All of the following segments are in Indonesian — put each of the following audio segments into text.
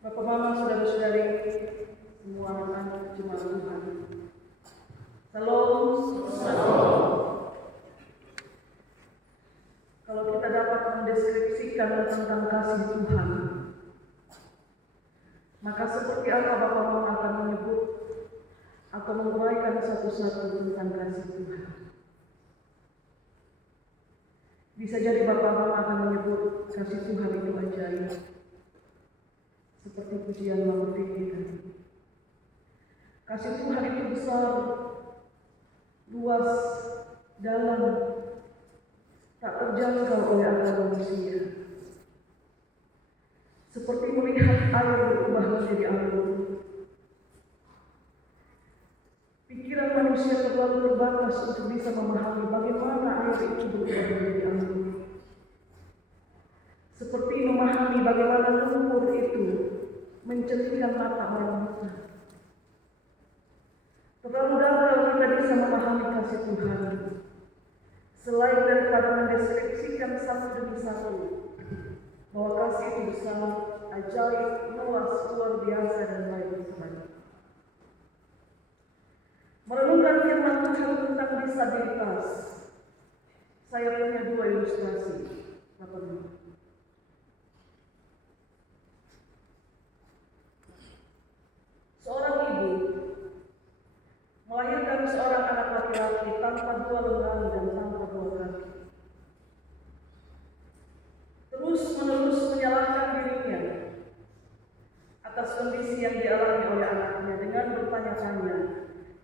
Bapak Mama, saudara-saudari, semua anak jemaat Tuhan. Salam. Kalau kita dapat mendeskripsikan tentang kasih Tuhan, maka seperti apa Bapak Mama akan menyebut atau menguraikan satu-satu tentang kasih Tuhan? Bisa jadi Bapak Mama akan menyebut kasih Tuhan itu ajaib, seperti pujian Mama Vicky tadi. Kasih Tuhan itu besar, luas, dalam, tak terjangkau oleh akal manusia. Seperti melihat air berubah menjadi anggur. Pikiran manusia terlalu terbatas untuk bisa memahami bagaimana air itu berubah menjadi anggur. Seperti memahami bagaimana lumpur itu mencelingkan mata orang buta. Terlalu dangkal kita bisa memahami kasih Tuhan, selain daripada mendeskripsikan satu demi satu bahwa kasih itu besar, ajaib, luas, luar biasa, dan lain sebagainya. Merenungkan firman Tuhan tentang disabilitas, saya punya dua ilustrasi, Bapak-Ibu. Seorang ibu melahirkan seorang anak laki-laki tanpa dua lengan dan tanpa dua kaki. Terus-menerus menyalahkan dirinya atas kondisi yang dialami oleh anaknya dengan bertanya-tanya,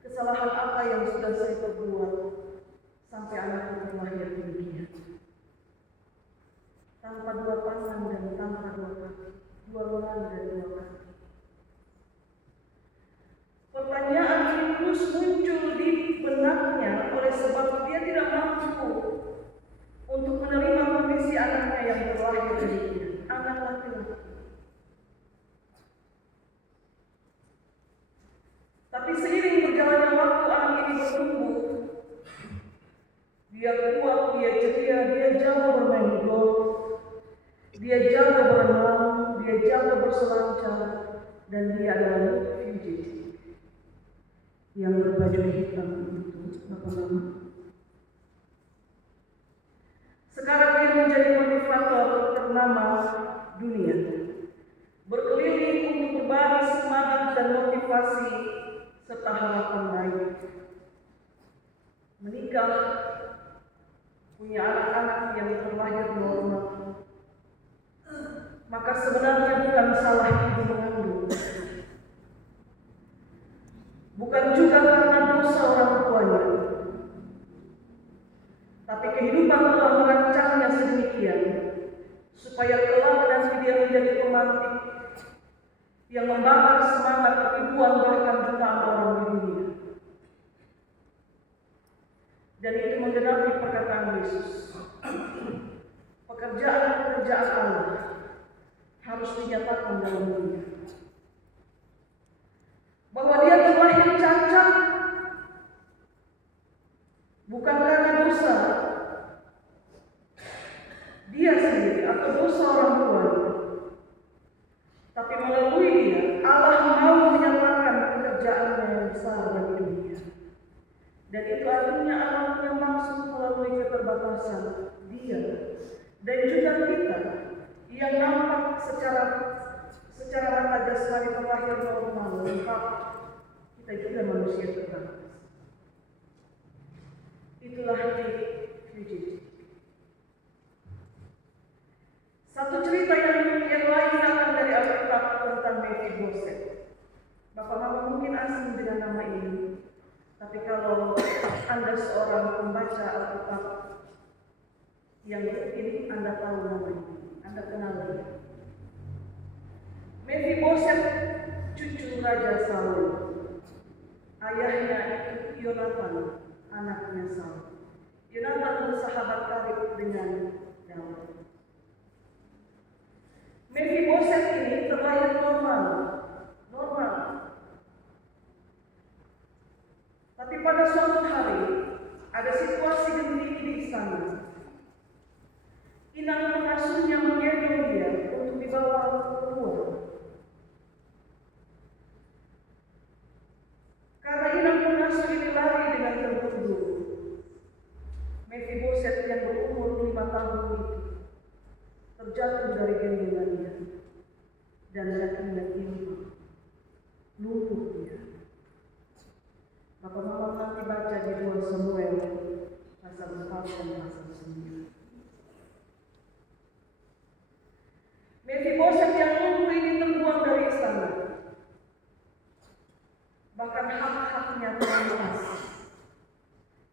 kesalahan apa yang sudah saya perbuat sampai anakku terlahir demikian? Tanpa dua tangan dan tanpa dua kaki, dua lengan dan dua kaki. Pertanyaan ini terus muncul di benaknya oleh sebab dia tidak mampu untuk menerima kondisi anaknya yang terlahir darinya, anak laki-laki. Tapi seiring berjalannya waktu, anak ini bertumbuh. Dia kuat, dia ceria, dia jago bermain golf, dia jago berenang, dia jago berselancar, dan dia adalah refugee yang berbaju hitam itu, Bapak-Mama. Sekarang dia menjadi motivator ternama dunia, berkeliling untuk berbagi semangat dan motivasi serta harapan baik. Menikah, punya anak-anak yang terlahir normal. Maka sebenarnya bukan salah ibu mengandung, bukan juga karena dosa orang tuanya, tapi kehidupan telah merancangnya sedemikian supaya kelak nanti dia menjadi pemantik yang membakar semangat ribuan bahkan jutaan orang di dunia. Dan itu menggenapi perkataan Yesus, pekerjaan-pekerjaan Allah harus dinyatakan dalam dunia. Bahwa dia terlahir cacat bukan karena dosa dia sendiri atau dosa orang tuanya, tapi melalui dia Allah mau menyatakan pekerjaannya yang besar bagi dunia. Dan itu artinya Allah punya maksud melalui keterbatasan dia dan juga kita yang nampak secara mata jasmani terlahir normal lengkap. Kita juga manusia terbatas. Itulah refugee. Satu cerita yang lain datang dari Alkitab tentang Mephiboset. Bapak Mama mungkin asing dengan nama ini, tapi kalau Anda seorang pembaca Alkitab yang rutin, Anda tahu nama ini, Anda kenal dia. Mephiboset cucu Raja Saul. Ayahnya itu Yonatan, anaknya Saul. Yonatan bersahabat karib dengan Daud. Mephiboset ini terlahir normal. Tapi pada suatu hari ada situasi genting di istana. Inang pengasuhnya menggendong dia untuk dibawa keluar. terjatuh dari genggamannya, dan kakinya timpang, lumpuh dia. Bapak Mama nanti baca di 2 Samuel pasal 4 dan pasal 9. Mefiboset yang lumpuh ini terbuang dari istana. Bahkan hak-haknya terampas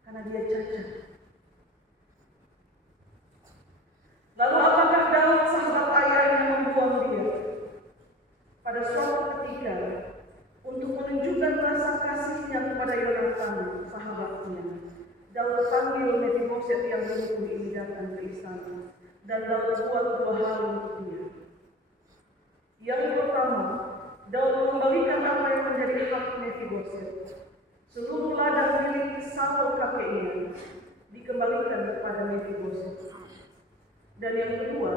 karena dia cacat. Lalu apakah Daud sahabat ayahnya membuang dia? Pada suatu ketika, untuk menunjukkan rasa kasihnya kepada Yonatan, sahabatnya, Daud panggil Mefiboset yang lumpuh ini datang ke istana, dan Daud buat 2 hal untuk dia. Yang pertama, Daud mengembalikan apa yang menjadi hak Mefiboset. Seluruh ladang milik Saul kakeknya dikembalikan kepada Mefiboset. Dan yang kedua,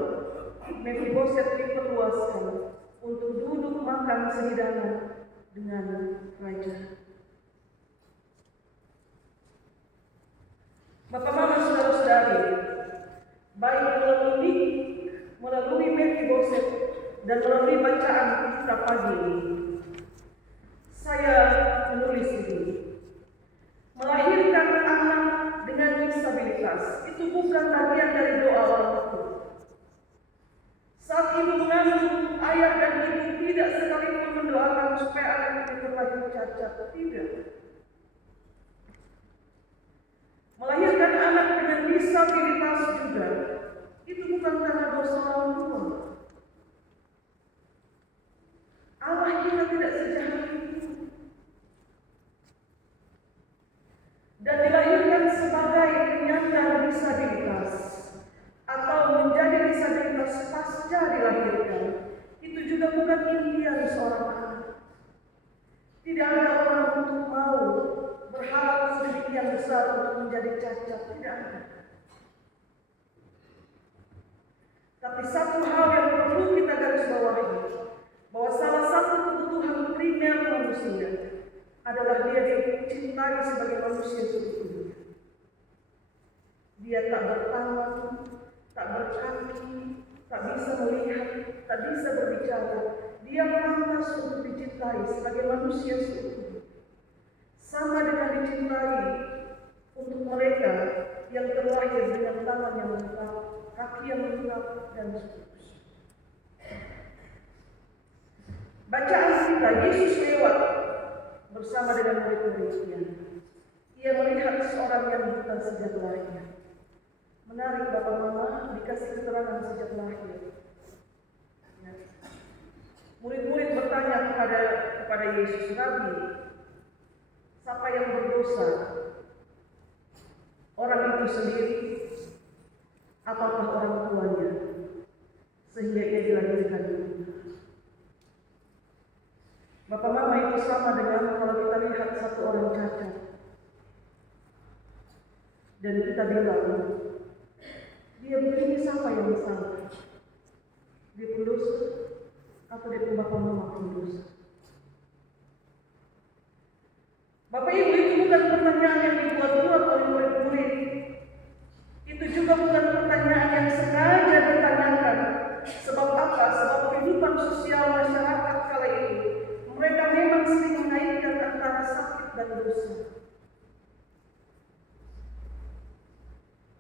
Mefiboset diperluaskan untuk duduk makan sehidangan dengan raja. Bapak Mama, saudara-saudari, baik melalui Mefiboset dan melalui bacaan kita pagi ini, saya menulis ini. Melahirkan anak dengan disabilitas itu bukan bagian dari doa orang tua. Saat ibu mengandung, ayah dan ibu tidak sekalipun mendoakan supaya anak itu terlahir cacat. Tidak. Melahirkan anak dengan disabilitas juga itu bukan karena dosa orang tua. Allah kita tidak sejahat itu. Dan dilahirkan sebagai penyandang disabilitas atau menjadi disabilitas pasca dilahirkan, itu juga bukan impian seorang anak. Tidak ada orang untuk mau berharap sedemikian besar untuk menjadi cacat, tidak ada. Tapi satu hal yang perlu kita garis bawahi, bahwa salah satu kebutuhan primer manusia adalah dia dicintai sebagai manusia seutuhnya. Dia tak bertangan, tak berkaki, tak bisa melihat, tak bisa berbicara. Dia pantas untuk dicintai sebagai manusia seutuhnya. Sama dengan dicintai untuk mereka yang terlahir dengan tangan yang lengkap, kaki yang lengkap, dan seterusnya. Bacaan kita, Yesus lewat bersama dengan murid-muridnya. Ia melihat seorang yang buta sejak lahir. Menarik, Bapak Mama, dikasih keterangan sejak lahir. Ya. Murid-murid bertanya kepada Yesus, Rabi, siapa yang berdosa? Orang itu sendiri ataukah orang tuanya sehingga ia dilahirkan buta? Bapak Mama, itu sama dengan kalau kita lihat satu orang cacat dan kita bilang, dia begini, siapa yang salah? Dia pendosa atau dia Bapak Mama pendosa? Bapak Ibu, itu bukan pertanyaan yang dibuat-buat oleh murid-murid. Itu juga bukan pertanyaan yang sengaja ditanyakan. Sebab apa? Sebab kehidupan sosial masyarakat kala ini, mereka memang sering mengaitkan antara sakit dan dosa.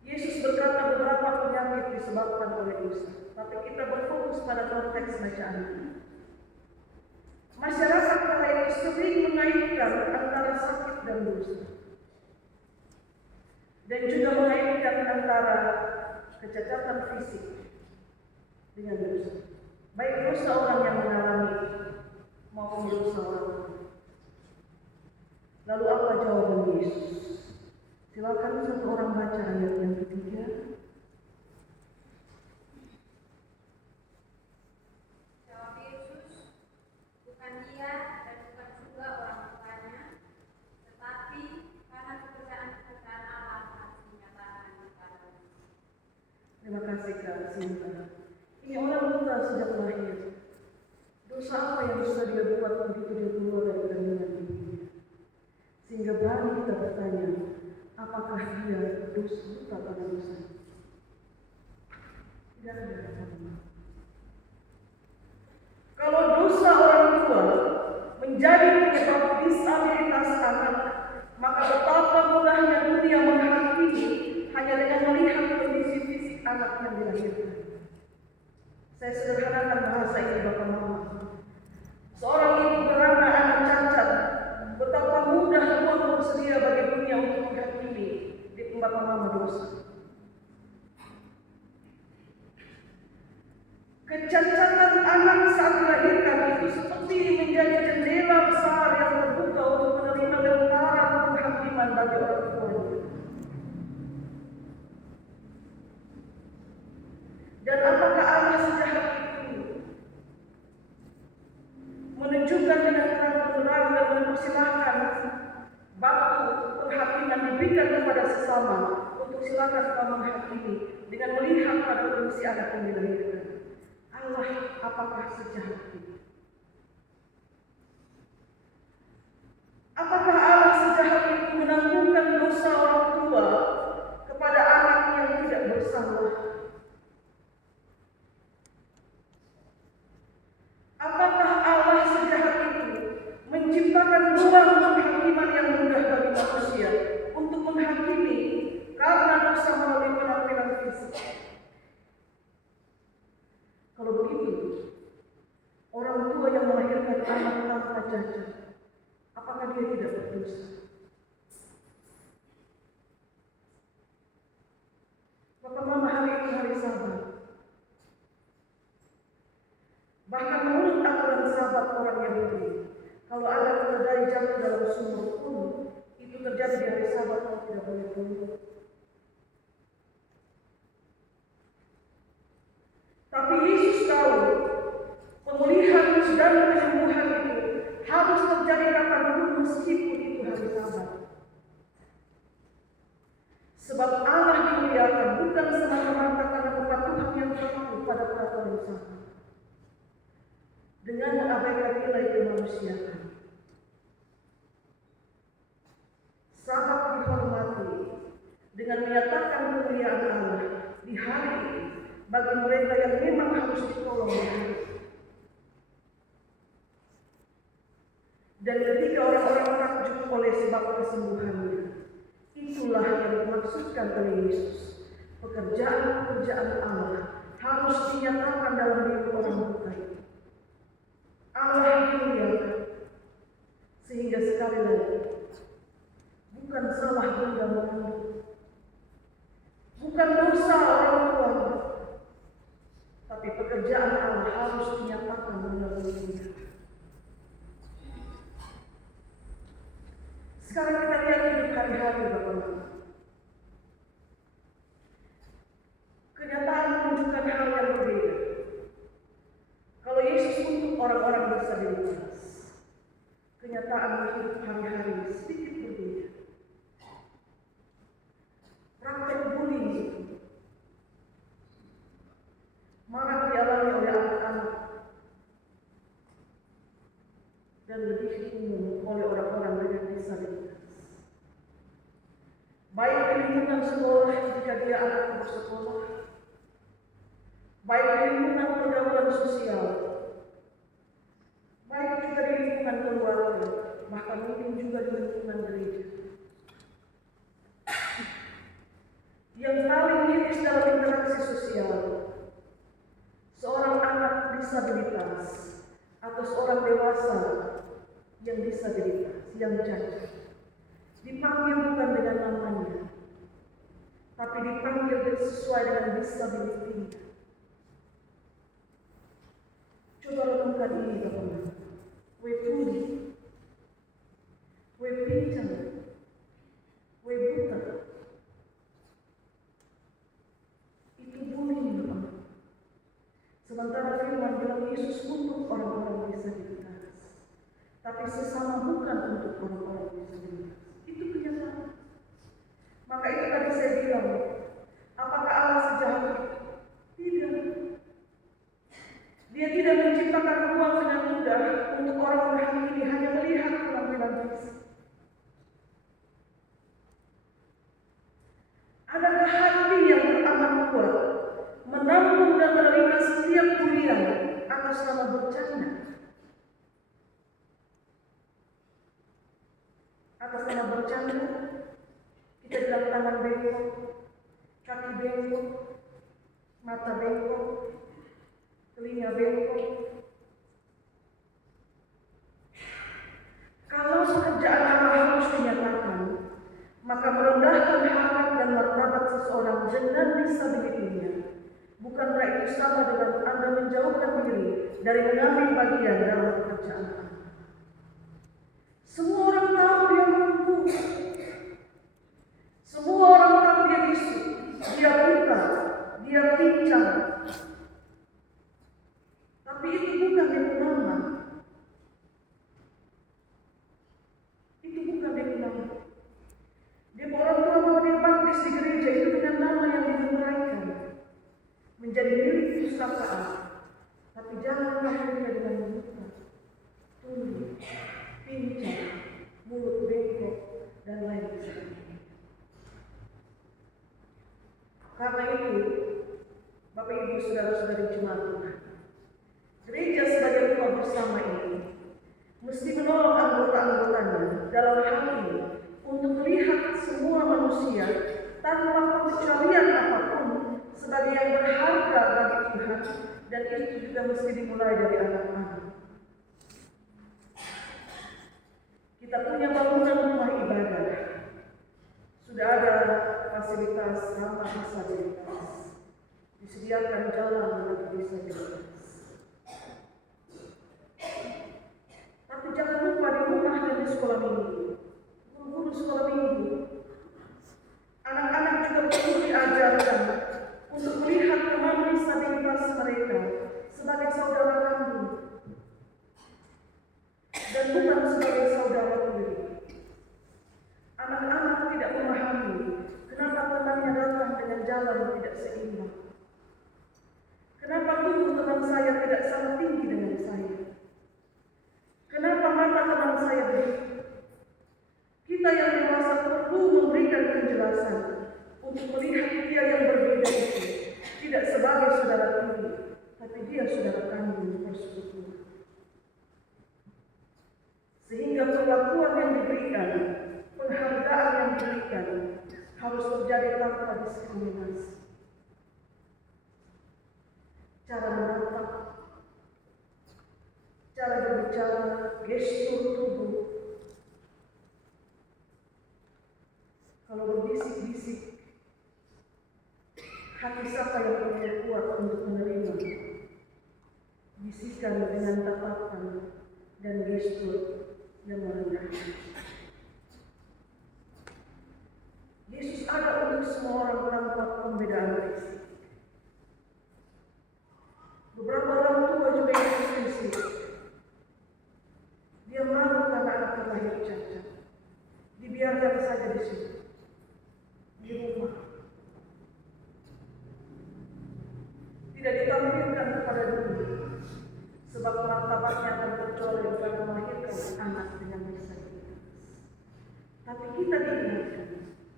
Yesus berkata beberapa penyakit disebabkan oleh dosa, tapi kita berfokus pada konteks bacaan ini. Masyarakat kala itu sering mengaitkan antara sakit dan dosa, dan juga mengaitkan antara kecacatan fisik dengan dosa, baik dosa orang yang mengalami maupun dosa orang lain. Lalu apa jawaban Yesus? Silakan satu orang baca ayat yang ketiga. Jawab Yesus, bukan dia dan bukan juga orang tuanya, tetapi karena pekerjaan-pekerjaan Allah harus dinyatakan kepadamu. Terima kasih Kak Sinta. Ini orang buta sejak lahir. Dosa apa yang sudah dia buat begitu dia keluar dari kandungan ibunya? Sehingga berani kita bertanya, apakah dia buta karena dosa? Tidak ada. menjadi penyebab disabilitas anak, maka betapa mudahnya dunia menghakimi hanya dengan melihat kondisi fisik anak yang dilahirkan. Saya sederhanakan bahasa ini Bapak Mama. Seorang ibu beranak anak cacat, betapa mudah Tuhan bersedia bagi dunia untuk menghakimi di Bapak Mama dosa. Kecacatan anak saat dilahirkan itu seperti menjadi jendela besar yang terbuka untuk menerima lemparan penghakiman bagi orang tuanya. Dan apakah Allah sejahat itu menunjukkan dengan terang-terang dan mempersilahkan batu penghakiman diberikan kepada sesama untuk silakan kamu menghakimi dengan melihat pada kondisi anak yang dilahirkan? Allah apakah sejahat itu? Apakah Allah sejahat itu menanggungkan dosa orang tua kepada anak yang tidak bersalah? Apakah Allah sejahat itu menciptakan ruang penghakiman yang mudah bagi manusia untuk menghakimi karena dosa melalui penampilan fisik? Kalau begitu, orang tua yang melahirkan anak tanpa cacat, apakah dia tidak berdosa? Bapak Mama, hari ini hari Sabat. Bahkan menurut aturan Sabat orang Yahudi, kalau ada keledai jatuh dalam sumur pun, itu terjadi di hari Sabat, kalau tidak boleh bunuh. Tapi Yesus tahu pemulihan dan penyembuhan itu harus terjadi kapanpun meskipun itu hari Sabat. Sebab Allah dimuliakan bukan semata-mata karena kepatuhan yang patuh pada peraturan Sabat, dengan mengabaikan nilai kemanusiaan. Sabat dihormati dengan menyatakan kemuliaan Allah di hari ini bagi mereka yang memang harus ditolong. Dan ketika orang-orang takjub oleh sebab kesembuhannya, itulah yang dimaksudkan oleh Yesus. Pekerjaan-pekerjaan Allah harus dinyatakan dalam diri orang buta. Allah dimuliakan, sehingga sekali lagi bukan salah bunda mengandung, bukan dosa orang tua, tapi pekerjaan Allah harus dinyatakan melalui dia. Sekarang kita lihat hidup hari-hari Bapak-Bapak. Kenyataan menunjukkan hal yang berbeda. Kalau Yesus untuk orang-orang disabilitas, kenyataan hidup hari-hari sedikit berbeda. Praktek bullying itu marak dialami oleh anak-anak dan lebih umum oleh orang-orang dengan disabilitas. Baik di lingkungan sekolah jika dia anak bersekolah, baik di lingkungan pergaulan sosial, baik juga di lingkungan keluarga, bahkan mungkin juga di lingkungan gereja. Yang paling miris dalam interaksi sosial, seorang anak disabilitas atau seorang dewasa yang disabilitas, yang cacat, dipanggil bukan dengan namanya, tapi dipanggil sesuai dengan disability. Coba renungkan ini teman-teman. We tuli, we pincang, we buta. Itu bullying teman-teman. Sementara firman bilang Yesus untuk orang-orang disabilitas, tapi sesama bukan untuk orang-orang disabilitas. Itu kenyataan. Maka itu tadi saya bilang, apakah Allah sejahat itu? Tidak. Dia tidak menciptakan ruang dengan mudah untuk orang-orang ini hanya melihat penampilan fisik. Adakah hati yang beramat kuat menampung dan menerima setiap pujian atas nama bercanda? tangan bengkok, kaki bengkok, mata bengkok, telinga bengkok. Kalau pekerjaan Allah harus dinyatakan, maka merendahkan harkat dan martabat seseorang dengan disabilitasnya. Bukankah itu sama dengan Anda menjauhkan diri dari mengambil bagian dalam pekerjaan Allah? Semua orang tahu dia mampu. Semua orang tahu dia bisu, dia buta, dia pincang. Tapi itu bukan dia nama. Itu bukan dia nama. Dia orang tua mau dia baptis di gereja itu dengan nama yang diuraikan, menjadi milik pustakaan. Tapi jangan lahirnya dengan buta, tuli, pincang, mulut bengkok, dan lain sebagainya. Karena itu, Bapak Ibu saudara-saudari jemaat Tuhan, gereja sebagai rumah bersama ini mesti menolong anggota-anggotanya dalam hal ini untuk melihat semua manusia tanpa pengecualian apapun sebagai yang berharga bagi Tuhan, dan itu juga mesti dimulai dari anak-anak. Kita punya bangunan rumah ibadah, sudah ada fasilitas ramah disabilitas, disediakan jalan bagi disabilitas. Tapi jangan lupa di rumah dan di sekolah minggu, guru-guru sekolah minggu, anak-anak juga perlu diajarkan untuk melihat kemampuan disabilitas mereka sebagai saudara kandung dan bukan sebagai saudara tiri. Anak-anak tidak memahami kenapa temannya datang dengan jalan tidak seimbang. Kenapa tubuh teman saya tidak sama tinggi dengan saya? Kenapa mata teman saya begitu? Kita yang dewasa perlu memberikan penjelasan untuk melihat dia yang berbeda itu tidak sebagai saudara tiri, tapi dia saudara kandung persekutuan. Sehingga perlakuan yang diberikan, penghargaan yang diberikan harus terjadi tanpa diskriminasi. Cara menatap, cara berbicara, gestur tubuh. Kalau berbisik-bisik, hati siapa yang paling kuat untuk menerima? Bisikan dengan tatapan dan gestur yang merendahkan. Yesus ada untuk semua orang tanpa pembedaan fisik. Beberapa orang tua juga Yesus fisik. Dia malu karena anak terlahir cacat. Dibiarkan saja di situ, di rumah. Tidak ditampilkan kepada dunia, sebab martabatnya akan tercoreng karena melahirkan anak dengan disabilitas. Tapi kita diingatkan,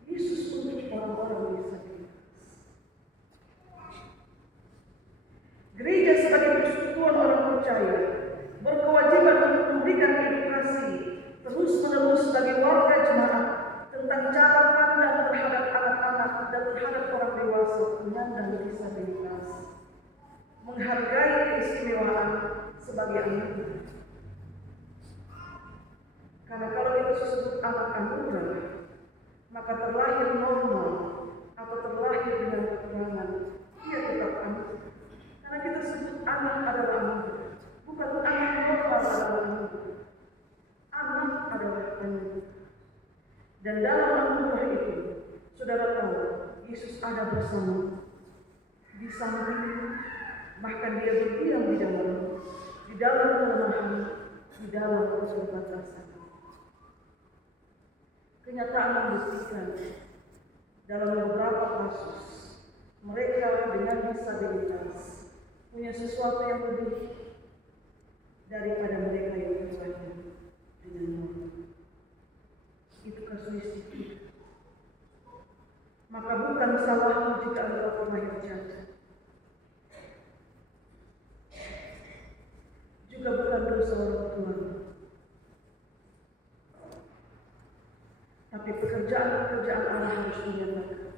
Yesus untuk orang-orang disabilitas. Gereja sebagai persekutuan orang percaya berkewajiban untuk memberikan edukasi terus-menerus bagi warga jemaat tentang cara pandang terhadap anak-anak dan terhadap orang dewasa penyandang disabilitas, menghargai keistimewaan sebagai anak. Karena kalau kita sebut anak anugerah, maka terlahir normal atau terlahir dengan kekurangan, dia tetap anak. Karena kita sebut anak adalah anugerah, bukan anak normal adalah anugerah. Anak adalah anugerah. Dan dalam anugerah itu, saudara tahu, Yesus ada bersama, di samping, bahkan dia berdiam di dalam kelemahan, di dalam keterbatasan. Kenyataan membuktikan dalam beberapa kasus mereka dengan disabilitas punya sesuatu yang lebih daripada mereka yang terlahir dengan normal. Itu kasuistik. Maka bukan salahmu jika engkau terlahir cacat. Juga bukan dosa orang tua. Tapi pekerjaan pekerjaan Allah harus dinyatakan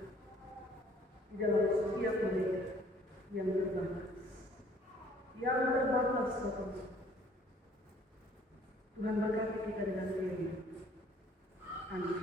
di dalam setiap mereka yang terbatas. Yang terbatas, Bapak. Tuhan berkati kita dengan firman. Amin.